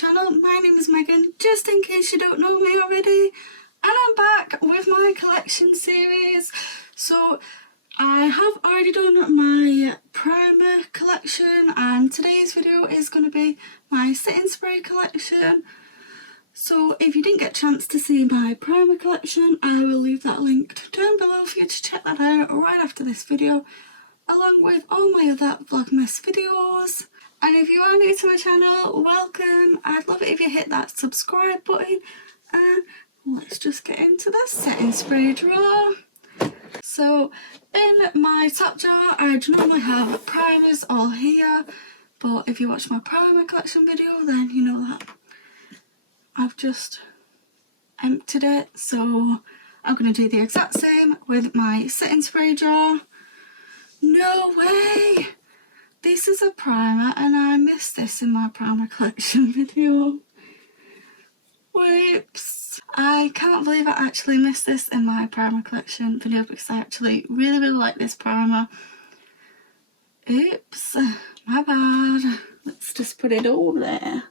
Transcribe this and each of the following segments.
channel. My name is Megan, just in case you don't know me already, and I'm back with my collection series. So I have already done my primer collection, and today's video is going to be my setting spray collection. So if you didn't get a chance to see my primer collection, I will leave that linked down below for you to check that out right after this video, along with all my other Vlogmas videos. And if you are new to my channel, welcome. I'd love it if you hit that subscribe button, and let's just get into the setting spray drawer. So in my top jar I do normally have primers all here, but if you watch my primer collection video then you know that I've just emptied it. So I'm going to do the exact same with my setting spray jar. No way! This is a primer and I missed this in my primer collection video. Whoops! I can't believe I actually missed this in my primer collection video because I actually really like this primer. Oops, my bad. Let's just put it over there.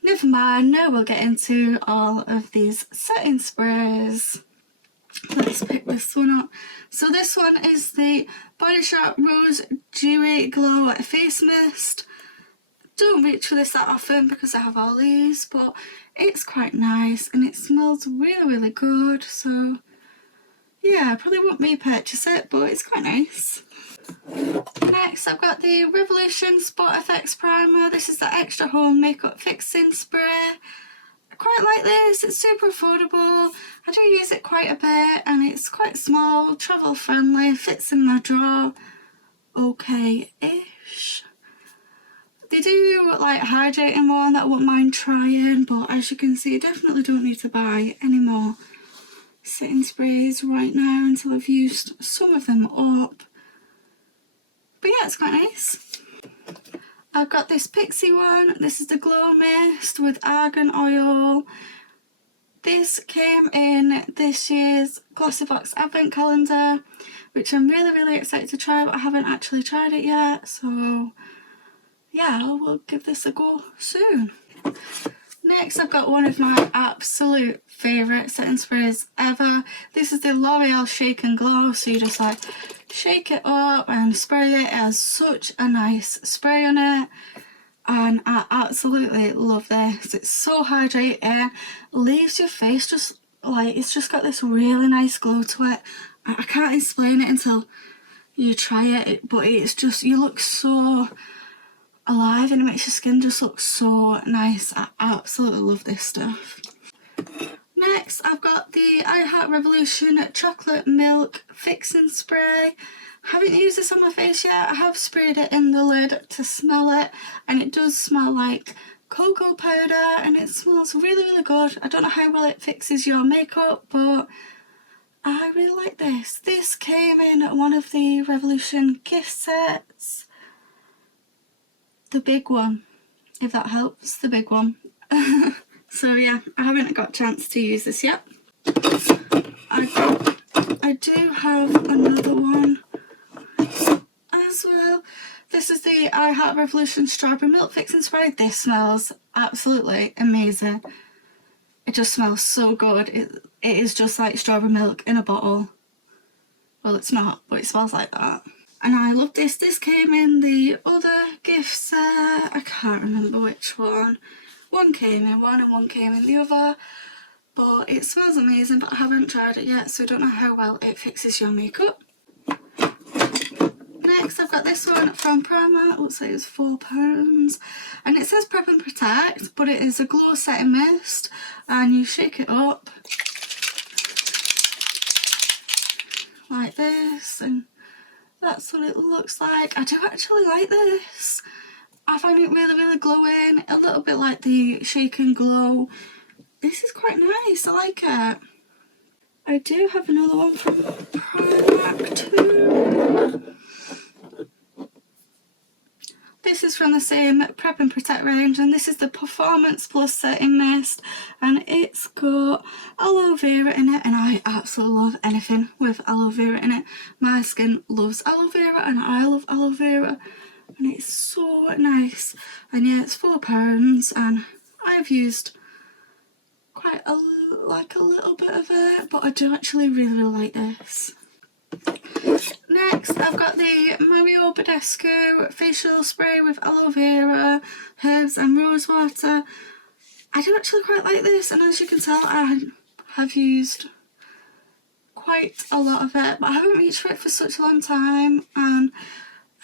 Never mind, now we'll get into all of these setting sprays. Let's pick this one up. So this one is the Body Shop Rose Dewy Glow Face Mist. Don't reach for this that often because I have all these, but it's quite nice and it smells really good. So yeah, I probably won't repurchase it, but it's quite nice. Next I've got the Revolution Spot Effects Primer. This is the Extra Home Makeup Fixing Spray. I quite like this, it's super affordable. I do use it quite a bit and it's quite small, travel friendly, fits in my drawer okay-ish. They do like hydrating one that I wouldn't mind trying, but as you can see I definitely don't need to buy any more setting sprays right now until I've used some of them up. But yeah, it's quite nice. I've got this Pixie one. This is the Glow Mist with Argan Oil. This came in this year's GLOSSYBOX Advent Calendar, which I'm really excited to try, but I haven't actually tried it yet. So yeah, I will give this a go soon. Next I've got one of my absolute favourite setting sprays ever. This is the L'Oreal Shake and Glow. So you just like shake it up and spray it. It has such a nice spray on it and I absolutely love this. It's so hydrating, leaves your face just like, it's just got this really nice glow to it. I can't explain it until you try it, but it's just, you look so alive and it makes your skin just look so nice. I absolutely love this stuff. Next I've got the I Heart Revolution Chocolate Milk Fixing Spray. I haven't used this on my face yet. I have sprayed it in the lid to smell it and it does smell like cocoa powder and it smells really good. I don't know how well it fixes your makeup, but I really like this. This came in one of the Revolution gift sets. The big one, if that helps, the big one. So yeah, I haven't got a chance to use this yet. I do have another one as well. This is the I Heart Revolution Strawberry Milk Fixing Spray. This smells absolutely amazing. It just smells so good. It is just like strawberry milk in a bottle. Well, it's not, but it smells like that. And I love this. This came in the other gift set. I can't remember which one. One came in one and one came in the other. But it smells amazing, but I haven't tried it yet, so I don't know how well it fixes your makeup. Next I've got this one from Primark. It looks like it's £4. And it says Prep and Protect, but it is a glow setting mist. And you shake it up like this, and that's what it looks like. I do actually like this. I find it really glowing, a little bit like the Shake and Glow. This is quite nice, I like it. I do have another one from Primark too. This is from the same Prep and Protect range, and this is the Performance Plus Setting Mist, and it's got aloe vera in it, and I absolutely love anything with aloe vera in it. My skin loves aloe vera and I love aloe vera, and it's so nice. And yeah, it's £4 and I might have used quite a little bit of it, but I do actually really like this. Next, I've got the Mario Badescu facial spray with aloe vera, herbs and rose water. I do actually quite like this, and as you can tell, I have used quite a lot of it, but I haven't reached for it for such a long time, and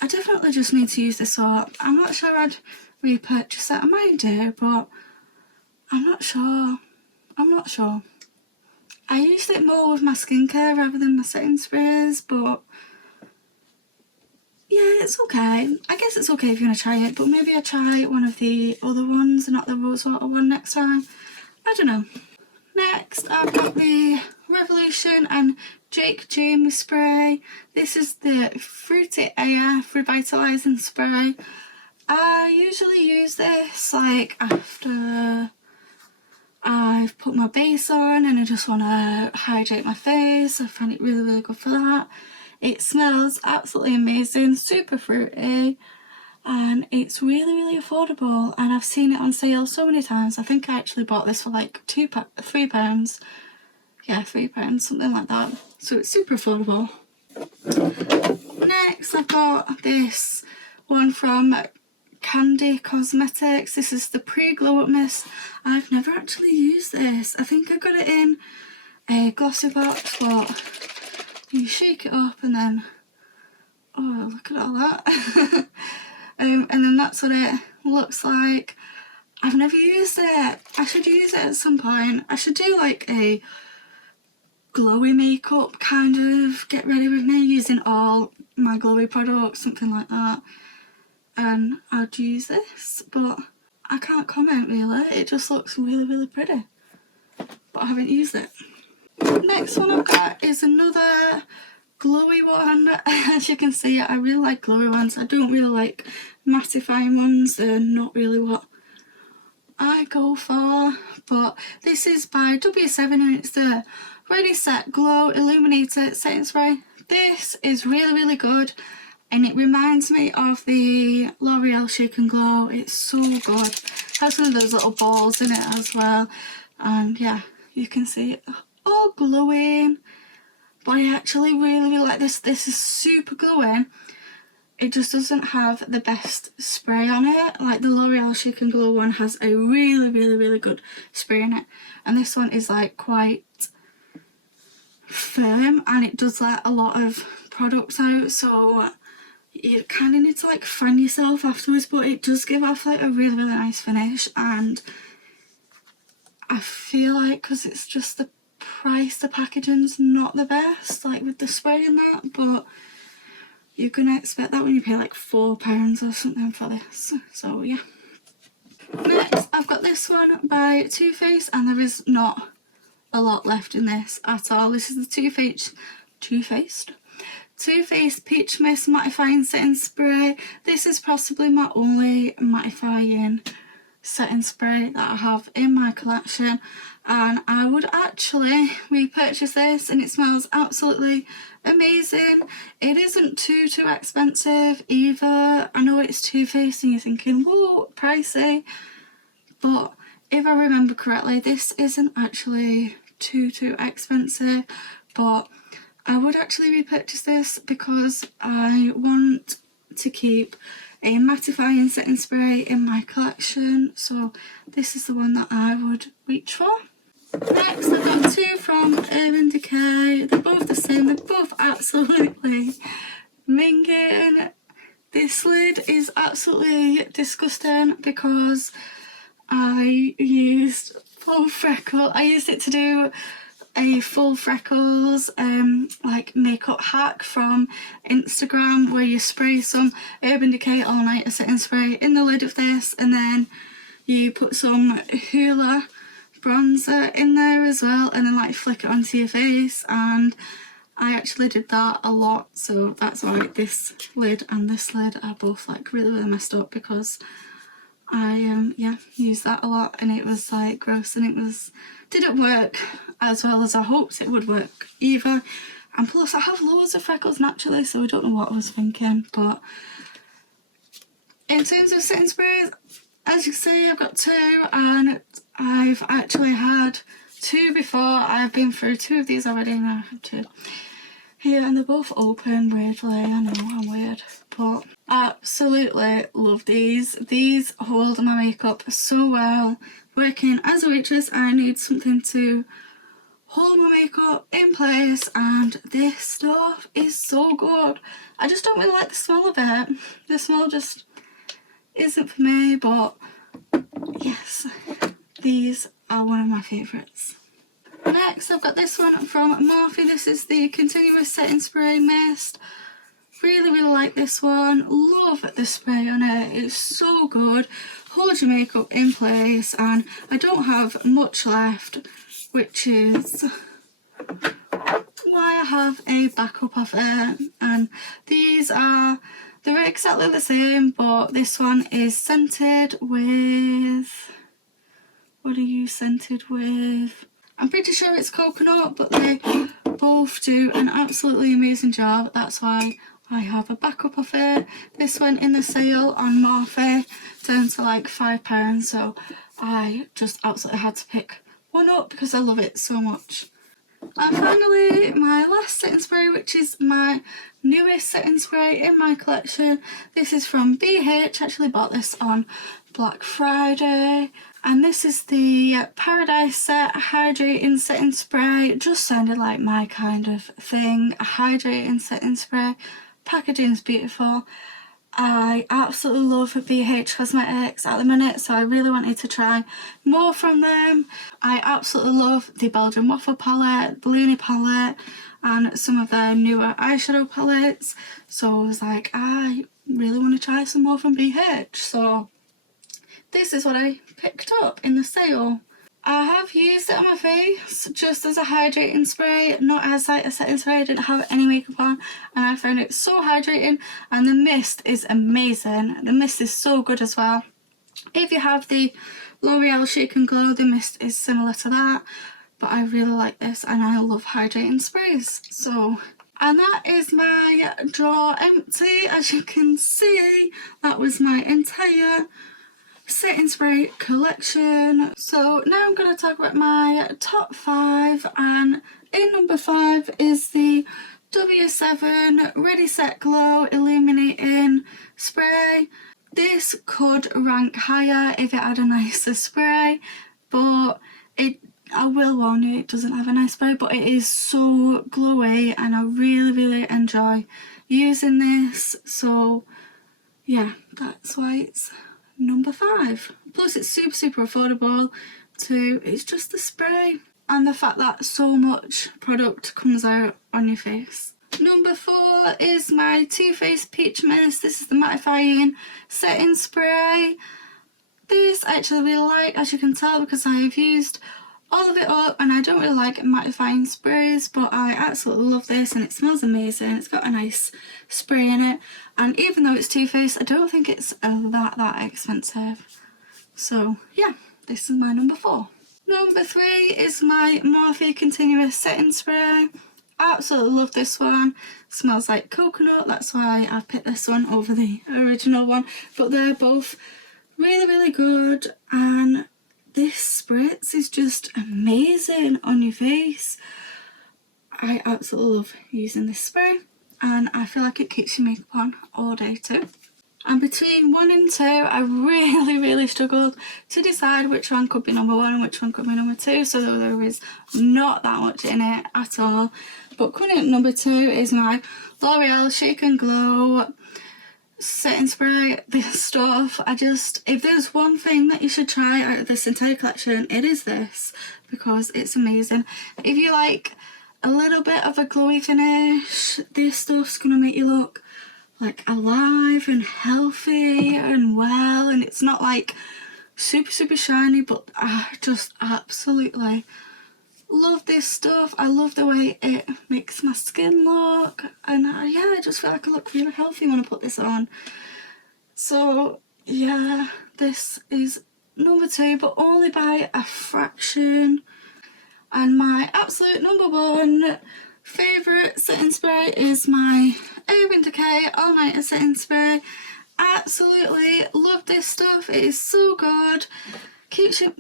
I definitely just need to use this up. I'm not sure I'd repurchase it. I might do, but I'm not sure. I used it more with my skincare rather than my setting sprays, but yeah, it's okay. I guess it's okay if you're going to try it, but maybe I'll try one of the other ones and not the rosewater one next time. I don't know. Next, I've got the Revolution and Jake James spray. This is the Fruity AF Revitalising Spray. I usually use this like after I've put my base on and I just want to hydrate my face. I find it really good for that. It smells absolutely amazing, super fruity, and it's really affordable, and I've seen it on sale so many times. I think I actually bought this for like £3. Yeah, £3, something like that. So it's super affordable. Next, I've got this one from Candy Cosmetics. This is the Pre-Glow Up Mist. I've never actually used this. I think I got it in a GLOSSYBOX, but you shake it up and then, oh, look at all that. And then that's what it looks like. I've never used it. I should use it at some point. I should do like a glowy makeup kind of get ready with me using all my glowy products, something like that. And I'd use this, but I can't comment really. It just looks really pretty. But I haven't used it. Next one I've got is another glowy one. As you can see, I really like glowy ones. I don't really like mattifying ones. They're not really what I go for. But this is by W7 and it's the Ready Set Glow Illuminator Setting Spray. This is really good, and it reminds me of the L'Oreal Shake and Glow. It's so good. It has one of those little balls in it as well, and yeah, you can see it all glowing. But I actually really like this. This is super glowing. It just doesn't have the best spray on it. Like the L'Oreal Shake and Glow one has a really good spray in it, and this one is like quite firm, and it does let a lot of products out, so you kind of need to like fan yourself afterwards, but it does give off like a really nice finish. And I feel like because it's just the price, the packaging's not the best, like with the spray and that, but you're gonna expect that when you pay like £4 or something for this. So yeah. Next, I've got this one by Too Faced, and there is not a lot left in this at all. This is the Too Faced Peach Mist Mattifying Setting Spray. This is possibly my only mattifying setting spray that I have in my collection, and I would actually repurchase this, and it smells absolutely amazing. It isn't too expensive either. I know it's Too Faced and you're thinking, whoa, pricey, but if I remember correctly, this isn't actually too expensive. But I would actually repurchase this because I want to keep a mattifying setting spray in my collection, so this is the one that I would reach for. Next, I've got two from Urban Decay. They're both the same, they're both absolutely minging. This lid is absolutely disgusting because I used it to do a full freckles like makeup hack from Instagram, where you spray some Urban Decay All Nighter setting spray in the lid of this, and then you put some Hoola bronzer in there as well, and then like flick it onto your face. And I actually did that a lot, so that's why this lid and this lid are both like really messed up, because I used that a lot and it was like gross, and it didn't work as well as I hoped it would work either. And plus I have loads of freckles naturally, so I don't know what I was thinking. But in terms of setting sprays, as you can see, I've got 2, and I've actually had 2 before. I've been through 2 of these already, and I have 2 here, and they're both open weirdly. I know, I'm weird, but absolutely love these. These hold my makeup so well. Working as a waitress, I need something to hold my makeup in place, and this stuff is so good. I just don't really like the smell of it. The smell just isn't for me, but yes, these are one of my favourites. Next, I've got this one from Morphe. This is the Continuous Setting Spray Mist. Really like this one. Love the spray on it. It's so good. Holds your makeup in place, and I don't have much left, which is why I have a backup of it. And they're exactly the same, but this one is scented with, what are you scented with? I'm pretty sure it's coconut, but they both do an absolutely amazing job. That's why I have a backup of it. This went in the sale on Morphe, turned to like £5, so I just absolutely had to pick one up because I love it so much. And finally, my last setting spray, which is my newest setting spray in my collection. This is from BH. I actually bought this on Black Friday. And this is the Paradise Set Hydrating Setting Spray. It just sounded like my kind of thing. A hydrating setting spray. Packaging's beautiful. I absolutely love BH Cosmetics at the minute, so I really wanted to try more from them. I absolutely love the Belgian Waffle palette, the Looney palette, and some of their newer eyeshadow palettes. So I was like, I really want to try some more from BH. So this is what I picked up in the sale. I have used it on my face just as a hydrating spray, not as like a setting spray. I didn't have any makeup on, and I found it so hydrating, and the mist is amazing. The mist is so good as well. If you have the L'Oreal Shake and Glow, the mist is similar to that, but I really like this, and I love hydrating sprays. So, and that is my drawer empty. As you can see, that was my entire setting spray collection. So now I'm going to talk about my top 5, and in number 5 is the W7 Ready Set Glow Illuminating Spray. This could rank higher if it had a nicer spray, but I will warn you, it doesn't have a nice spray, but it is so glowy, and I really enjoy using this. So yeah, that's why it's number 5. Plus it's super affordable too. It's just the spray and the fact that so much product comes out on your face. Number 4 is my Too Faced Peach Mist. This is the mattifying setting spray. This I actually really like, as you can tell, because I have used all of it up, and I don't really like mattifying sprays, but I absolutely love this, and it smells amazing. It's got a nice spray in it, and even though it's Too Faced, I don't think it's that expensive. So yeah, this is my number 4. Number 3 is my Morphe Continuous Setting Spray. Absolutely love this one. Smells like coconut, that's why I've picked this one over the original one, but they're both really good, and this spritz is just amazing on your face. I absolutely love using this spray, and I feel like it keeps your makeup on all day too. And between 1 and 2, I really struggled to decide which one could be number 1 and which one could be number 2, so there is not that much in it at all. But coming in at number 2 is my L'Oreal Shake and Glow setting spray. This stuff, if there's one thing that you should try out of this entire collection, it is this, because it's amazing. If you like a little bit of a glowy finish, this stuff's gonna make you look like alive and healthy and well, and it's not like super shiny, but I just absolutely love this stuff. I love the way it makes my skin look, and yeah, I just feel like I look really healthy when I put this on. So yeah, this is number 2, but only by a fraction. And my absolute number 1 favourite setting spray is my Urban Decay All Nighter Setting Spray. absolutely love this stuff. It is so good. Keeps your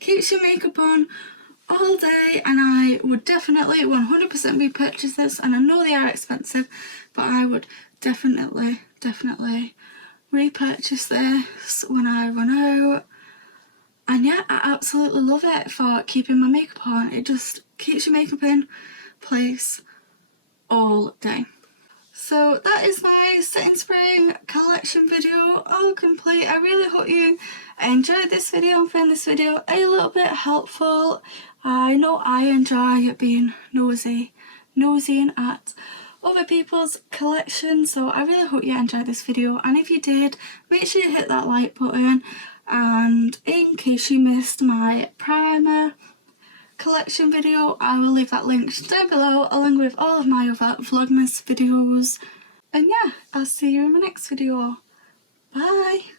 keeps your makeup on all day, and I would definitely 100% repurchase this. And I know they are expensive, but I would definitely repurchase this when I run out. And yeah, I absolutely love it for keeping my makeup on. It just keeps your makeup in place all day. So that is my Setting Spring collection video all complete. I really hope you enjoyed this video and found this video a little bit helpful. I know I enjoy being nosying at other people's collections, so I really hope you enjoyed this video. And if you did, make sure you hit that like button. And in case you missed my primer collection video, I will leave that linked down below along with all of my other Vlogmas videos. And yeah, I'll see you in my next video. Bye!